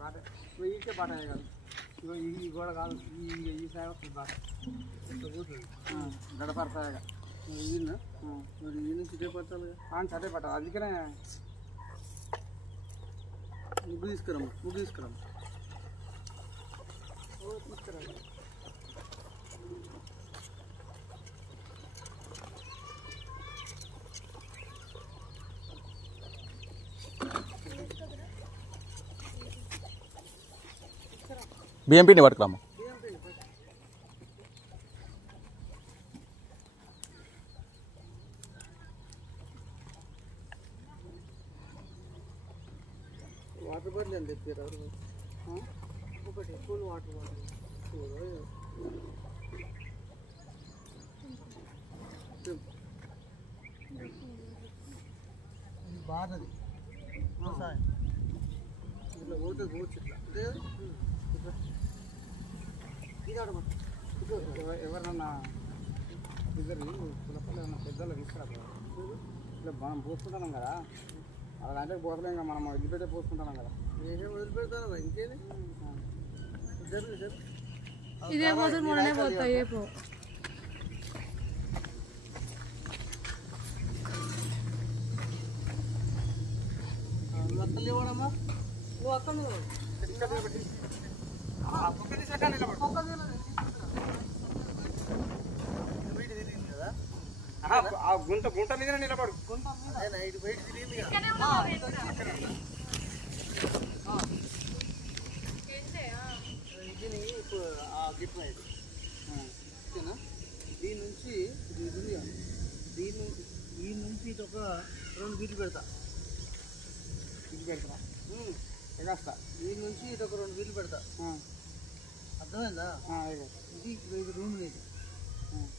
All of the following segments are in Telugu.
బాట ఈకే బాట కాదు ఈ గోడ కాదు ఈ సాయ బాట కూర్చుంది గడపడతాయిగా మరి ఈ నుంచి ఇదే పట్టాలి చటే పట్టాలి అందుకనే ముగ్గు తీసుకురమ్మ తీసుకురా బిఎంపీని పట్టుకురామ్మా. వాటర్ బాటిల్ అని తెప్పారు ఒకటి కూల్ వాటర్ బాటిల్ బాధది ఇట్లా పోతే పోవచ్చు ఇట్లా ఎవరన్నా ఇద్దరు కులపల్లి ఏమన్నా పెద్దలు తీసుకురా ఇట్లా మనం పోసుకుంటున్నాం కదా అలా దాంట్లో పోతలేం కదా మనం వదిలిపెట్టే పోసుకుంటున్నాం కదా నేనే వదిలిపెడతాను ఇంకేది ఇదే పోతే మొన్ననే పోతాయి అక్కలు ఇవ్వడమ్మా నువ్వు అక్కడ గుంట గుంట మీద నిలబడు గుంట ఇటు బయట తిరిగింది ఇది ఇప్పుడు గిట్ రైడ్ ఓకేనా దీని నుంచి ఇది ఉంది దీని నుంచి ఇటు ఒక 2 ఫీట్లు పెడతా ఇది పెడతా ఎగస్తా దీని నుంచి ఇటు ఒక 2 ఫీట్లు పెడతా అర్థమైందా ఇది రూమ్ లేదు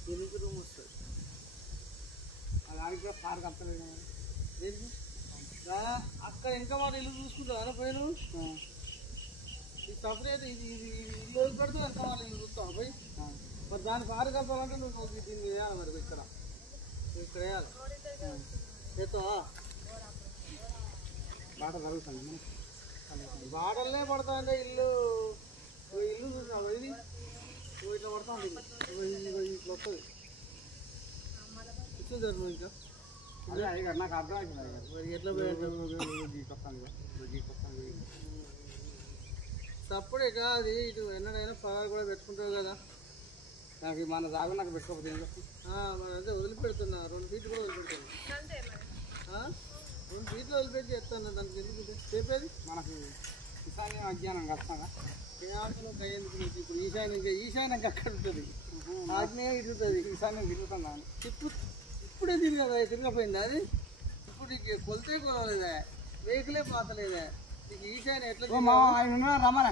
దీని నుంచి రూమ్ వస్తుంది అలాగే పార్క్ అర్థమైనా అక్కడ ఇంకా వాళ్ళు ఇల్లు చూసుకుంటారు అనపోయిన ఇది సపరేట్ ఇది ఇల్లు వదిలిపెడితే ఇంకా వాళ్ళు ఇల్లు చూస్తాం పోయి మరి దాన్ని పార్క్ కలపాలంటే నువ్వు దీన్ని వేయాలి మరి ఇక్కడ వేయాలి చేస్తావా బాట జరుగుతుంది బాటలనే పడతా అంటే ఇల్లు చూసినావు ఇది ఇట్లా పడతా ఉంటుంది ఇట్లా వస్తుంది ఇచ్చింది సార్ నువ్వు ఇంకా అదే నాకు అర్థం అవుతుంది మరి ఎట్లా సప్పుడే కాదు ఇటు ఎన్నడైనా పదాలు కూడా పెట్టుకుంటావు కదా నాకు మన జాగు నాకు పెట్టుకోకపోతే మరి అదే వదిలిపెడుతున్నా 2 ఫీట్లు కూడా వదిలిపెడుతున్నా 2 ఫీట్లు వదిలిపెట్టి చెప్తాను దానికి ఎందుకు చెప్పేది మనకు ఈశాన్యం అజ్ఞానం కష్టంగా ఎందుకు ఇప్పుడు ఈశాన్యం అక్కడ ఉంటుంది ఆజ్ఞే ఇరుగుతుంది ఈశాన్యం తిరుగుతుందా ఇప్పుడే తిరగపోయింది అది ఇప్పుడు కొలితే కొలవలేదా వెహికలే పోతలేదా నీకు ఈశాన్యం ఎట్లా ఆయన రమ్మన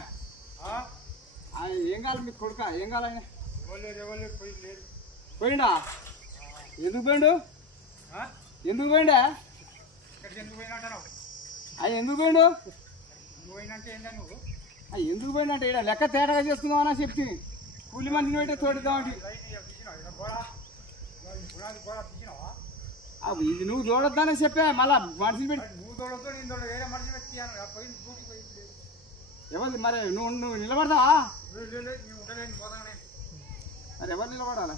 ఏం కావాలి మీకు కొడుక ఏం కావాలి ఆయన పోయిండా ఎందుకు పోయిండు ఎందుకు పోయిండా ఆయన ఎందుకు పోయిండు ఎందుకు పోయిందంటే ఇక్కడ లెక్క తేడాగా చేస్తున్నావు అని చెప్పి కూలి మనిషిని పెట్టి తోడుతామంటే ఇది నువ్వు చూడొద్దని చెప్పా మళ్ళా మనిషిని పెట్టి ఎవరు మరి నువ్వు నిలబడతావా మరి ఎవరు నిలబడాలా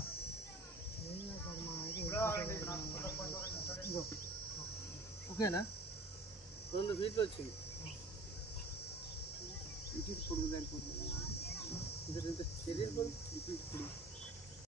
ఓకేనా 2 ఫీట్లు వచ్చింది ఇది ఇప్పుడు దానికి